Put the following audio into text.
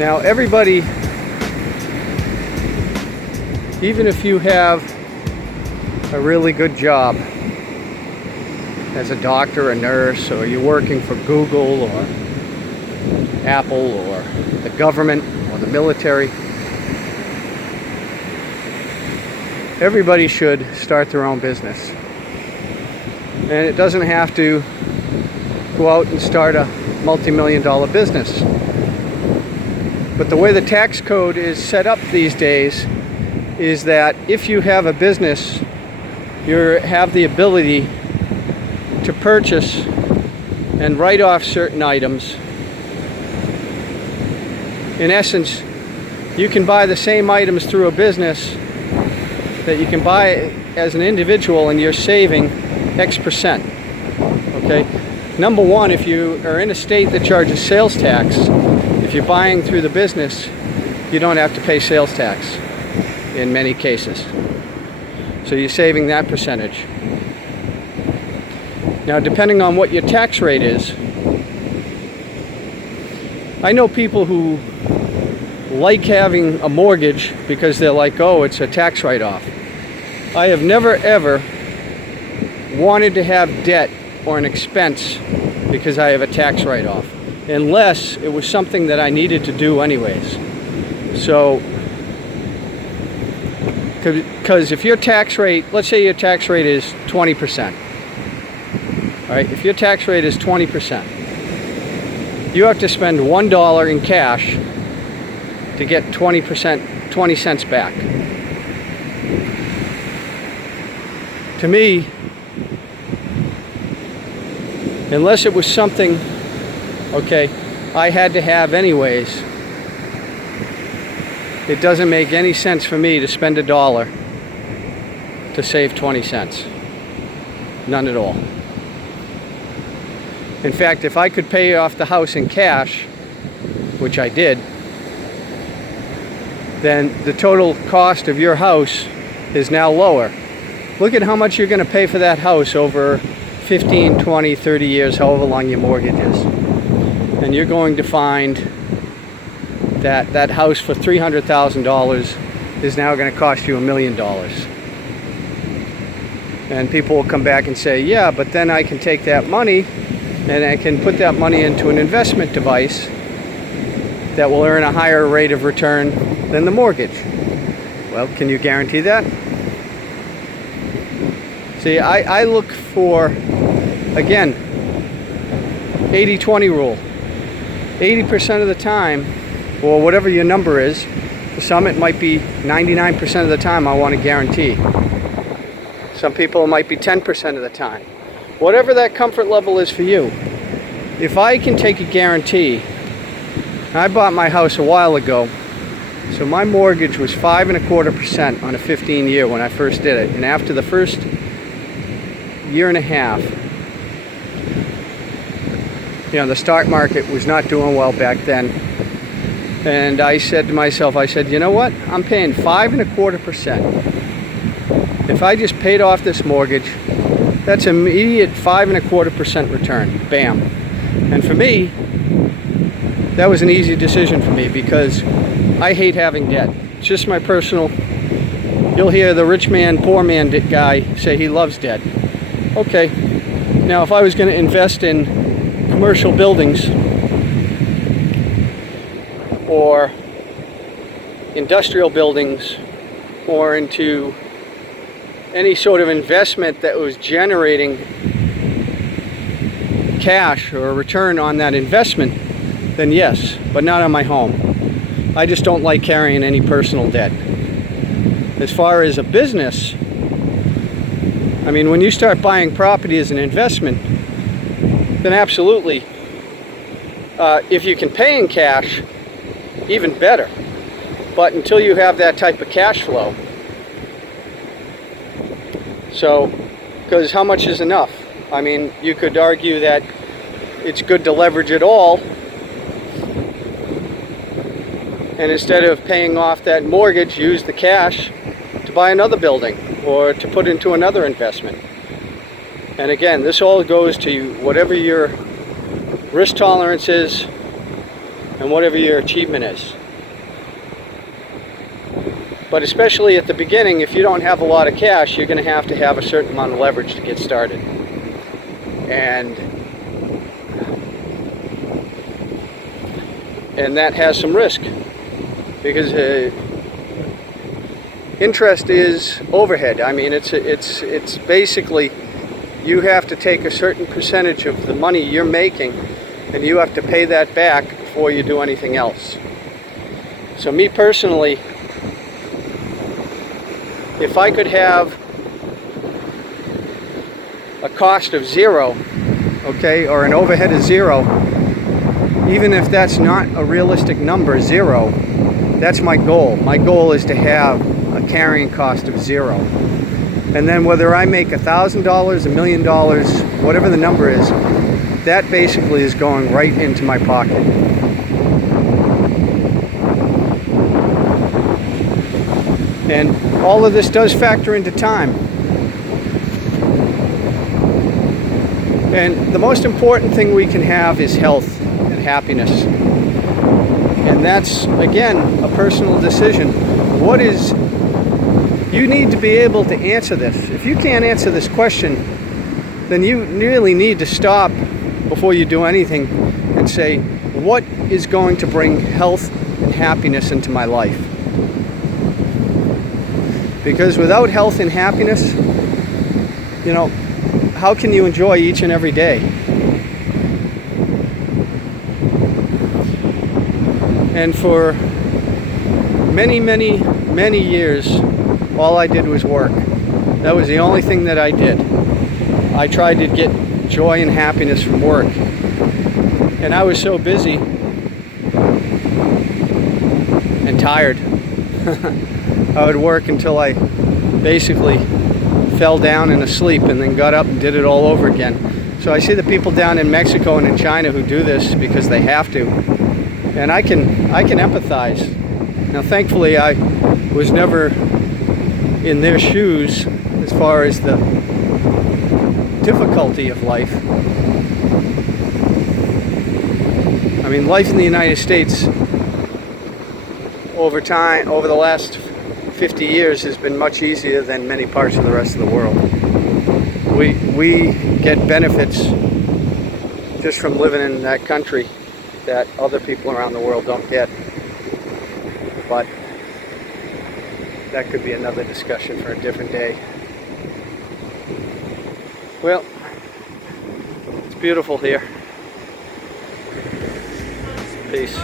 Now everybody, even if you have a really good job as a doctor, a nurse, or you're working for Google or Apple or the government or the military, everybody should start their own business. And it doesn't have to go out and start a multi-million-dollar business. But the way the tax code is set up these days is that if you have a business, you have the ability to purchase and write off certain items. In essence, you can buy the same items through a business that you can buy as an individual, and you're saving X percent. Okay? Number one, if you are in a state that charges sales tax, if you're buying through the business, you don't have to pay sales tax in many cases. So you're saving that percentage. Now, depending on what your tax rate is, I know people who like having a mortgage because they're like, oh, it's a tax write-off. I have never ever wanted to have debt or an expense because I have a tax write-off, unless it was something that I needed to do anyways. So, because if your tax rate, let's say your tax rate is 20%. All right, if your tax rate is 20%, you have to spend $1 in cash to get 20 cents back. To me, unless it was something, okay, I had to have anyways, it doesn't make any sense for me to spend $1 to save 20 cents. None at all. In fact, if I could pay off the house in cash, which I did, then the total cost of your house is now lower. Look at how much you're going to pay for that house over 15, 20, 30 years, however long your mortgage is. And you're going to find that that house for $300,000 is now going to cost you $1 million. And people will come back and say, yeah, but then I can take that money and I can put that money into an investment device that will earn a higher rate of return than the mortgage. Well, can you guarantee that? See, I look for, again, 80-20 rule. 80% of the time, or whatever your number is, for some it might be 99% of the time I want to guarantee. Some people it might be 10% of the time. Whatever that comfort level is for you. If I can take a guarantee, I bought my house a while ago, so my mortgage was 5.25% on a 15-year when I first did it. And after the first year and a half, you know, the stock market was not doing well back then. And I said to myself, I said, you know what? I'm paying 5.25%. If I just paid off this mortgage, that's immediate 5.25% return. Bam. And for me, that was an easy decision for me because I hate having debt. It's just my personal, you'll hear the rich man, poor man guy say he loves debt. Okay. Now, if I was going to invest in commercial buildings or industrial buildings or into any sort of investment that was generating cash or a return on that investment, then yes, but not on my home. I just don't like carrying any personal debt. As far as a business, I mean, when you start buying property as an investment, then absolutely, if you can pay in cash, even better. But until you have that type of cash flow, so, because how much is enough? I mean, you could argue that it's good to leverage it all, and instead of paying off that mortgage, use the cash to buy another building or to put into another investment. And again, this all goes to whatever your risk tolerance is and whatever your achievement is. But especially at the beginning, if you don't have a lot of cash, you're going to have a certain amount of leverage to get started. And that has some risk, because interest is overhead. I mean, it's basically, you have to take a certain percentage of the money you're making, and you have to pay that back before you do anything else. So me personally, if I could have a cost of zero, okay, or an overhead of zero, even if that's not a realistic number, zero, that's my goal. My goal is to have a carrying cost of zero. And then whether I make $1,000, $1 million, whatever the number is, that basically is going right into my pocket. And all of this does factor into time. And the most important thing we can have is health and happiness. And that's, again, a personal decision. You need to be able to answer this. If you can't answer this question, then you really need to stop before you do anything and say, what is going to bring health and happiness into my life? Because without health and happiness, you know, how can you enjoy each and every day? And for many, many, many years, all I did was work. That was the only thing that I did. I tried to get joy and happiness from work. And I was so busy and tired. I would work until I basically fell down and asleep, and then got up and did it all over again. So I see the people down in Mexico and in China who do this because they have to, and I can empathize. Now, thankfully, I was never in their shoes as far as the difficulty of life. I mean, life in the United States over the last 50 years has been much easier than many parts of the rest of the world. We get benefits just from living in that country that other people around the world don't get. But that could be another discussion for a different day. Well, it's beautiful here. Peace.